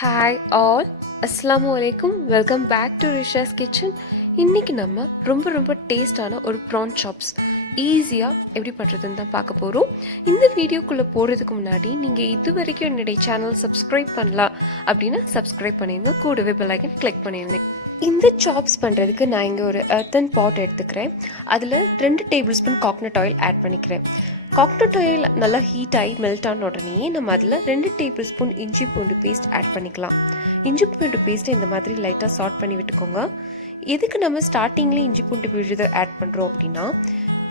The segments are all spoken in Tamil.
Hi all, Assalamu alaikum. Welcome back to rishaaskitchen. இன்னைக்கு நம்ம ரொம்ப டேஸ்டான ஒரு prawn chops ஈஸியாக எப்படி பண்ணுறதுன்னு தான் பார்க்க போகிறோம். இந்த வீடியோக்குள்ளே போகிறதுக்கு முன்னாடி நீங்கள் இது வரைக்கும் என்னுடைய சேனல் சப்ஸ்கிரைப் பண்ணலாம் அப்படின்னா சப்ஸ்கிரைப் பண்ணிடுங்க, கூடவே பெல் ஐக்கன் கிளிக் பண்ணிடுங்க. இந்த சாப்ஸ் பண்ணுறதுக்கு நான் இங்கே ஒரு எர்த்தன் பாட் எடுத்துக்கிறேன். அதில் 2 table spoon coconut oil add பண்ணிக்கிறேன். கோகனட் ஆயில் நல்லா ஹீட் ஆகி மெல்ட் ஆன உடனே நம்ம அதில் 2 டேபிள் ஸ்பூன் இஞ்சி பூண்டு பேஸ்ட் ஆட் பண்ணிக்கலாம். இஞ்சி பூண்டு பேஸ்ட்டை இந்த மாதிரி லைட்டாக சாட் பண்ணி விட்டுக்கோங்க. எதுக்கு நம்ம ஸ்டார்டிங்லேயே இஞ்சி பூண்டு விழுதை ஆட் பண்ணுறோம் அப்படின்னா,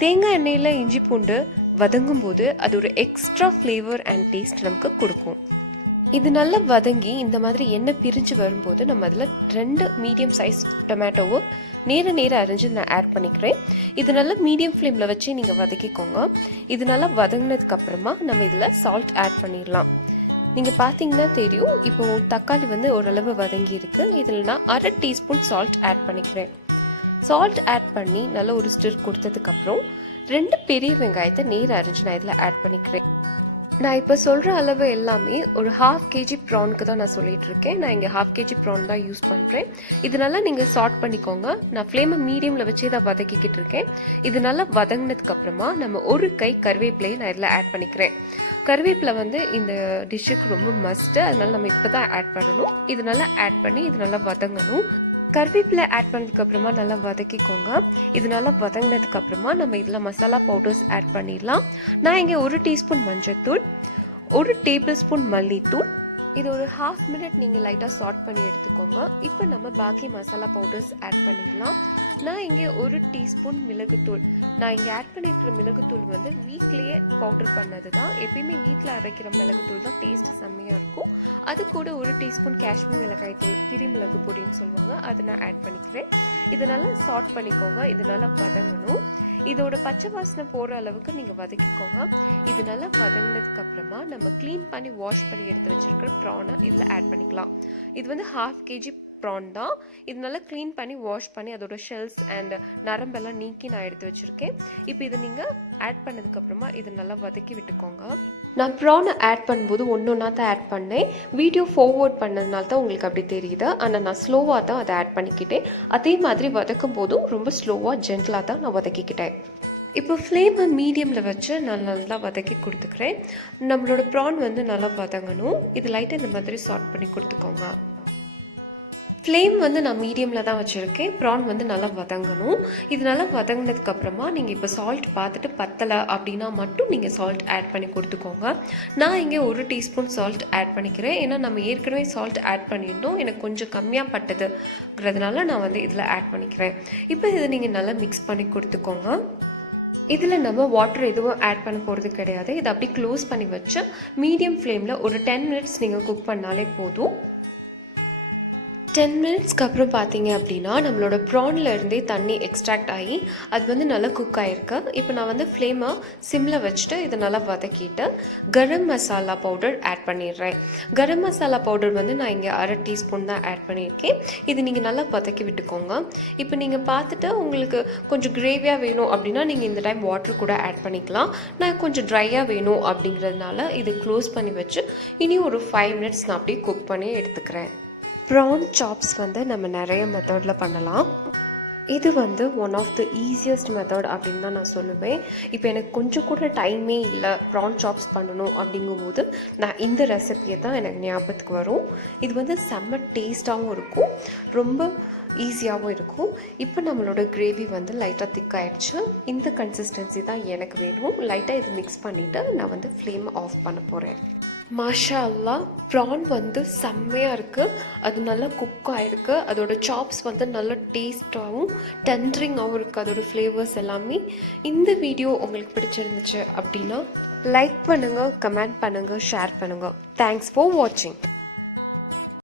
தேங்காய் எண்ணெயில் இஞ்சி பூண்டு வதங்கும் போது அது ஒரு எக்ஸ்ட்ரா ஃப்ளேவர் அண்ட் டேஸ்ட் நமக்கு கொடுக்கும். இது நல்லா வதங்கி இந்த மாதிரி எண்ணெய் பிரிஞ்சு வரும்போது நம்ம அதில் 2 மீடியம் சைஸ் டொமேட்டோவை நேர அரிஞ்சு நான் ஆட் பண்ணிக்கிறேன். இது நல்லா மீடியம் ஃப்ளேமில் வச்சு நீங்கள் வதக்கிக்கோங்க. இது நல்லா வதங்கினதுக்கப்புறமா நம்ம இதில் சால்ட் ஆட் பண்ணிடலாம். நீங்கள் பார்த்தீங்கன்னா தெரியும், இப்போது தக்காளி வந்து ஓரளவு வதங்கி இருக்குது. இதில் நான் 1/2 டீஸ்பூன் சால்ட் ஆட் பண்ணிக்கிறேன். சால்ட் ஆட் பண்ணி நல்லா ஒரு ஸ்டிர் கொடுத்ததுக்கப்புறம் 2 பெரிய வெங்காயத்தை நேர அரிஞ்சு நான் இதில் ஆட் பண்ணிக்கிறேன். நான் இப்போ சொல்கிற அளவு எல்லாமே ஒரு 1/2 kg ப்ரானுக்கு தான் நான் சொல்லிட்டு இருக்கேன். நான் இங்கே 1/2 kg ப்ரான் தான் யூஸ் பண்ணுறேன். இதனால நீங்கள் சார்ட் பண்ணிக்கோங்க. நான் ஃப்ளேமை மீடியமில் வச்சு தான் வதக்கிக்கிட்டு இருக்கேன். இது நல்லா வதங்கினதுக்கு அப்புறமா நம்ம ஒரு கை கருவேப்பிலையை நான் இதில் ஆட் பண்ணிக்கிறேன். கருவேப்பிலை வந்து இந்த டிஷ்ஷுக்கு ரொம்ப மஸ்ட்டு, அதனால நம்ம இப்போ தான் ஆட் பண்ணணும். இது நல்லா ஆட் பண்ணி இது நல்லா வதங்கணும். கருவேப்பிலை ஆட் பண்ணதுக்கப்புறமா நல்லா வதக்கிக்கோங்க. இது நல்லா வதங்கினதுக்கப்புறமா நம்ம இதில் மசாலா பவுடர்ஸ் ஆட் பண்ணிடலாம். நான் இங்கே 1 டீஸ்பூன் மஞ்சள்தூள், 1 டேபிள் ஸ்பூன் மல்லித்தூள், இது ஒரு 1/2 மினிட் நீங்கள் லைட்டாக சார்ட் பண்ணி எடுத்துக்கோங்க. இப்போ நம்ம பாக்கி மசாலா பவுடர்ஸ் ஆட் பண்ணிடலாம். நான் இங்கே 1 டீஸ்பூன் மிளகுத்தூள், நான் இங்கே ஆட் பண்ணியிருக்கிற மிளகுத்தூள் வந்து வீட்லேயே பவுடர் பண்ணது தான். எப்பயுமே வீட்டில் அரைக்கிற மிளகுத்தூள் தான் டேஸ்ட் செம்மையாக இருக்கும். அது கூட 1 டீஸ்பூன் காஷ்மீர் மிளகாய் தூள், பிரி மிளகு பொடின்னு சொல்லுவாங்க, அதை நான் ஆட் பண்ணிக்கிறேன். இதனால சார்ட் பண்ணிக்கோங்க. இதனால வதங்கணும். இதோட பச்சை வாசனை போகிற அளவுக்கு நீங்கள் வதக்கிக்கோங்க. இது நல்லா வதங்கினதுக்கு அப்புறமா நம்ம க்ளீன் பண்ணி வாஷ் பண்ணி எடுத்து வச்சிருக்கிற ப்ரானை இதில் ஆட் பண்ணிக்கலாம். இது வந்து 1/2 kg ப்ரான் தான். இது நல்லா க்ளீன் பண்ணி வாஷ் பண்ணி அதோட ஷெல்ஸ் அண்ட் நரம்பெல்லாம் நீக்கி நான் எடுத்து வச்சுருக்கேன். இப்போ இதை நீங்கள் ஆட் பண்ணதுக்கப்புறமா இது நல்லா வதக்கி விட்டுக்கோங்க. நான் ப்ரானை ஆட் பண்ணும்போது ஒன்றா தான் ஆட் பண்ணேன். வீடியோ ஃபார்வர்ட் பண்ணதுனால தான் உங்களுக்கு அப்படி தெரியுது. ஆனால் நான் ஸ்லோவாக தான் அதை ஆட் பண்ணிக்கிட்டேன். அதே மாதிரி வதக்கும் போதும் ரொம்ப ஸ்லோவாக ஜென்டலாக தான் நான் வதக்கிக்கிட்டேன். இப்போ ஃப்ளேமை மீடியமில் வச்சு நான் நல்லா வதக்கி கொடுத்துக்கிறேன். நம்மளோட ப்ரான் வந்து நல்லா வதங்கணும். இது லைட்டாக இந்த மாதிரி சார்ட் பண்ணி கொடுத்துக்கோங்க. ஃப்ளேம் வந்து நான் மீடியமில் தான் வச்சுருக்கேன். ப்ரான் வந்து நல்லா வதங்கணும். இது நல்லா வதங்கினதுக்கப்புறமா நீங்கள் இப்போ சால்ட் பார்த்துட்டு பத்தலை அப்படின்னா மட்டும் நீங்கள் சால்ட் ஆட் பண்ணி கொடுத்துக்கோங்க. நான் இங்கே 1 டீஸ்பூன் சால்ட் ஆட் பண்ணிக்கிறேன். ஏன்னா நம்ம ஏற்கனவே சால்ட் ஆட் பண்ணியிருந்தோம், எனக்கு கொஞ்சம் கம்மியாக பட்டதுங்கிறதுனால நான் வந்து இதில் ஆட் பண்ணிக்கிறேன். இப்போ இதை நீங்கள் நல்லா மிக்ஸ் பண்ணி கொடுத்துக்கோங்க. இதில் நம்ம வாட்டர் எதுவும் ஆட் பண்ண போகிறது கிடையாது. இதை அப்படி க்ளோஸ் பண்ணி வச்சு மீடியம் ஃப்ளேமில் ஒரு 10 மினிட்ஸ் நீங்கள் குக் பண்ணாலே போதும். 10 மினிட்ஸ்க்கு அப்புறம் பார்த்தீங்க அப்படின்னா நம்மளோட ப்ரான்ல இருந்தே தண்ணி எக்ஸ்ட்ராக்ட் ஆகி அது வந்து நல்லா குக் ஆகிருக்கு. இப்போ நான் வந்து ஃப்ளேமை சிம்மில் வச்சுட்டு இதை நல்லா வதக்கிட்டு கரம் மசாலா பவுடர் ஆட் பண்ணிடுறேன். கரம் மசாலா பவுடர் வந்து நான் இங்கே 1/2 டீஸ்பூன் தான் ஆட் பண்ணியிருக்கேன். இது நீங்கள் நல்லா வதக்கி விட்டுக்கோங்க. இப்போ நீங்கள் பார்த்துட்டு உங்களுக்கு கொஞ்சம் கிரேவியாக வேணும் அப்படின்னா நீங்கள் இந்த டைம் வாட்டர் கூட ஆட் பண்ணிக்கலாம். நான் கொஞ்சம் ட்ரையாக வேணும் அப்படிங்கிறதுனால இது க்ளோஸ் பண்ணி வச்சு இனி ஒரு 5 மினிட்ஸ் நான் அப்படியே குக் பண்ணி எடுத்துக்கிறேன். ப்ரான் சாப்ஸ் வந்து நம்ம நிறைய மெத்தடில் பண்ணலாம். இது வந்து one of the easiest method அப்படின்னு தான் நான் சொல்லுவேன். இப்போ எனக்கு கொஞ்சம் கூட டைமே இல்லை ப்ரான் சாப்ஸ் பண்ணணும் அப்படிங்கும்போது நான் இந்த ரெசிபியை தான் எனக்கு ஞாபகத்துக்கு வரும். இது வந்து செம்ம டேஸ்ட்டாகவும் இருக்கும், ரொம்ப ஈஸியாகவும் இருக்கும். இப்போ நம்மளோட கிரேவி வந்து லைட்டாக திக்காயிடுச்சு. இந்த கன்சிஸ்டன்சி தான் எனக்கு வேணும். லைட்டாக இது மிக்ஸ் பண்ணிவிட்டு நான் வந்து ஃப்ளேம் ஆஃப் பண்ண போகிறேன். மாஷா அல்லாஹ், ப்ரான் வந்து செம்மையாக இருக்குது. அது நல்லா குக் ஆகிருக்கு. அதோட சாப்ஸ் வந்து நல்ல டேஸ்ட்டாகவும் டெண்டரிங்காகவும் இருக்குது, அதோட ஃப்ளேவர்ஸ் எல்லாமே. இந்த வீடியோ உங்களுக்கு பிடிச்சிருந்துச்சு அப்படின்னா லைக் பண்ணுங்கள், கமெண்ட் பண்ணுங்கள், ஷேர் பண்ணுங்கள். தேங்க்ஸ் ஃபார் வாட்சிங்.